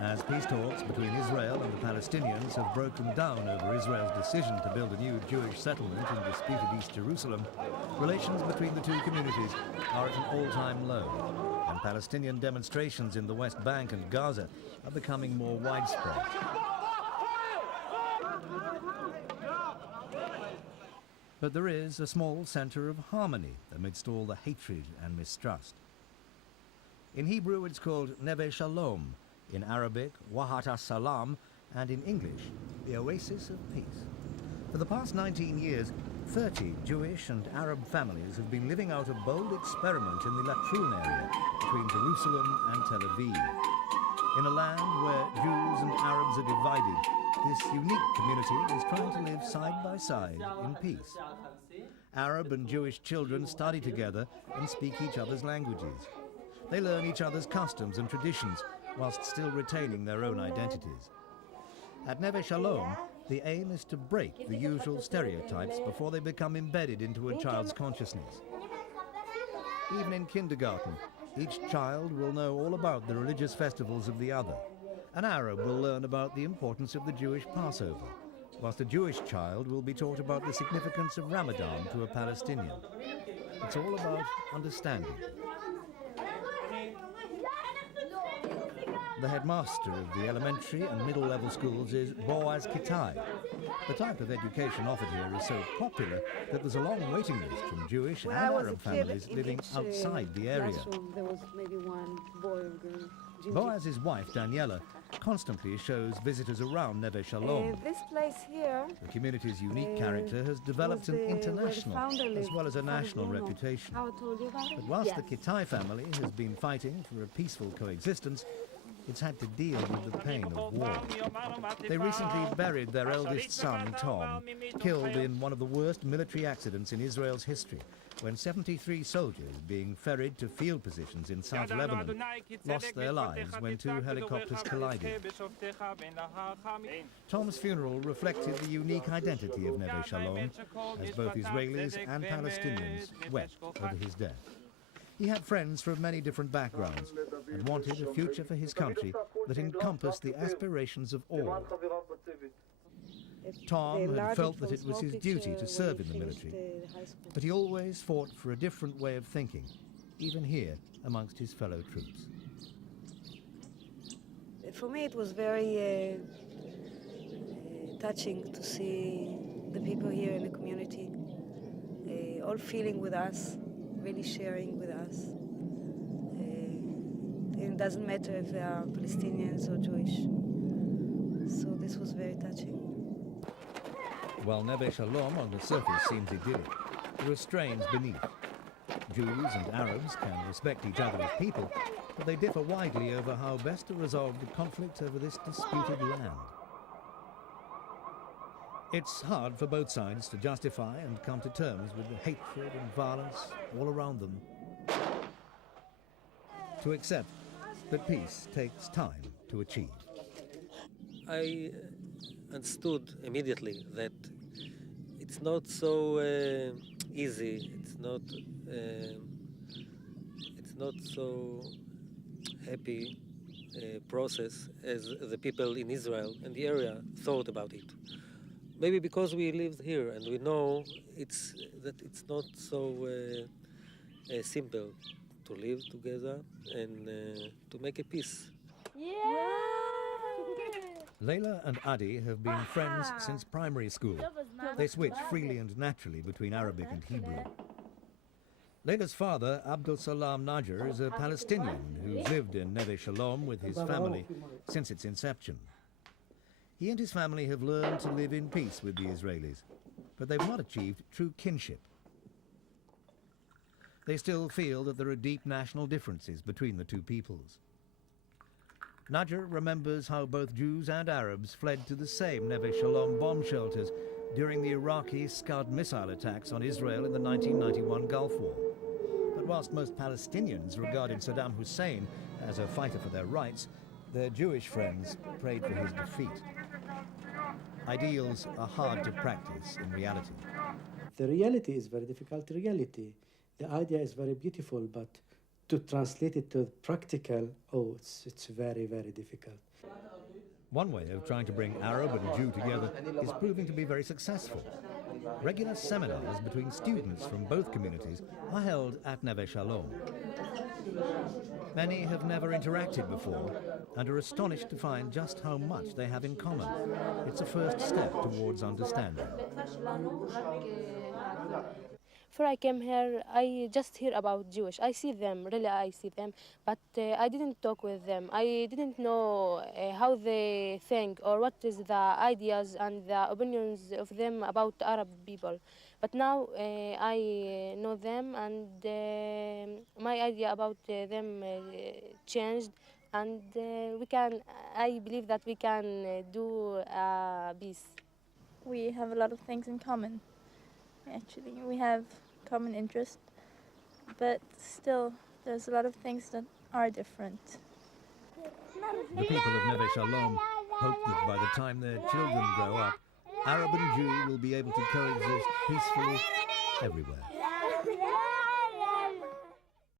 As peace talks between Israel and the Palestinians have broken down over Israel's decision to build a new Jewish settlement in disputed East Jerusalem, relations between the two communities are at an all-time low, and Palestinian demonstrations in the West Bank and Gaza are becoming more widespread. But there is a small centre of harmony amidst all the hatred and mistrust. In Hebrew it's called Neve Shalom, in Arabic Wahat Salam, and in English the Oasis of Peace. For the past 19 years, 30 Jewish and Arab families have been living out a bold experiment in the Latrun area between Jerusalem and Tel Aviv. In a land where Jews and Arabs are divided, this unique community is trying to live side by side in peace. Arab and Jewish children study together and speak each other's languages. They learn each other's customs and traditions whilst still retaining their own identities. At Neve Shalom, the aim is to break the usual stereotypes before they become embedded into a child's consciousness. Even in kindergarten, each child will know all about the religious festivals of the other. An Arab will learn about the importance of the Jewish Passover, whilst a Jewish child will be taught about the significance of Ramadan to a Palestinian. It's all about understanding. The headmaster of the elementary and middle level schools is Boaz Kitai. The type of education offered here is so popular that there's a long waiting list from Jewish and Arab families living outside the area. There was maybe one boy or girl. Boaz's wife, Daniela, constantly shows visitors around Neve Shalom. This place here, the community's unique character has developed an international as well as a national reputation. How I told you about it? But whilst the Kitai family has been fighting for a peaceful coexistence, it's had to deal with the pain of war. They recently buried their eldest son, Tom, killed in one of the worst military accidents in Israel's history, when 73 soldiers being ferried to field positions in South Lebanon lost their lives when two helicopters collided. Tom's funeral reflected the unique identity of Neve Shalom, as both Israelis and Palestinians wept over his death. He had friends from many different backgrounds and wanted a future for his country that encompassed the aspirations of all. Tom had felt that it was his duty to serve in the military, but he always fought for a different way of thinking, even here amongst his fellow troops. For me it was very touching to see the people here in the community all feeling with us, really sharing with us. It doesn't matter if they are Palestinians or Jewish. So this was very touching. While Neve Shalom on the surface seems idyllic, there are strains beneath. Jews and Arabs can respect each other as people, but they differ widely over how best to resolve the conflict over this disputed land. It's hard for both sides to justify and come to terms with the hatred and violence all around them. To accept that peace takes time to achieve. I understood immediately that it's not so easy, it's not so happy process as the people in Israel and the area thought about it. Maybe because we live here and we know it's not so simple to live together and to make a peace. Yeah. Layla and Adi have been friends since primary school. They switch freely and naturally between Arabic and Hebrew. Layla's father, Abdul Salam Najjar, is a Palestinian who's lived in Neve Shalom with his family since its inception. He and his family have learned to live in peace with the Israelis, but they've not achieved true kinship. They still feel that there are deep national differences between the two peoples. Najjar remembers how both Jews and Arabs fled to the same Neve Shalom bomb shelters during the Iraqi Scud missile attacks on Israel in the 1991 Gulf War. But whilst most Palestinians regarded Saddam Hussein as a fighter for their rights, their Jewish friends prayed for his defeat. Ideals are hard to practice in reality. The reality is very difficult reality. The idea is very beautiful, but to translate it to practical, it's very, very difficult. One way of trying to bring Arab and Jew together is proving to be very successful. Regular seminars between students from both communities are held at Neve Shalom. Many have never interacted before and are astonished to find just how much they have in common. It's a first step towards understanding. Before I came here, I just hear about Jewish. I see them, really I see them, but I didn't talk with them. I didn't know how they think or what is the ideas and the opinions of them about Arab people. But now I know them, and my idea about them changed, and I believe that we can do peace. We have a lot of things in common. Actually, we have common interest, but still there's a lot of things that are different. The people of Neve Shalom hope that by the time their children grow up, Arab and Jew will be able to coexist peacefully everywhere.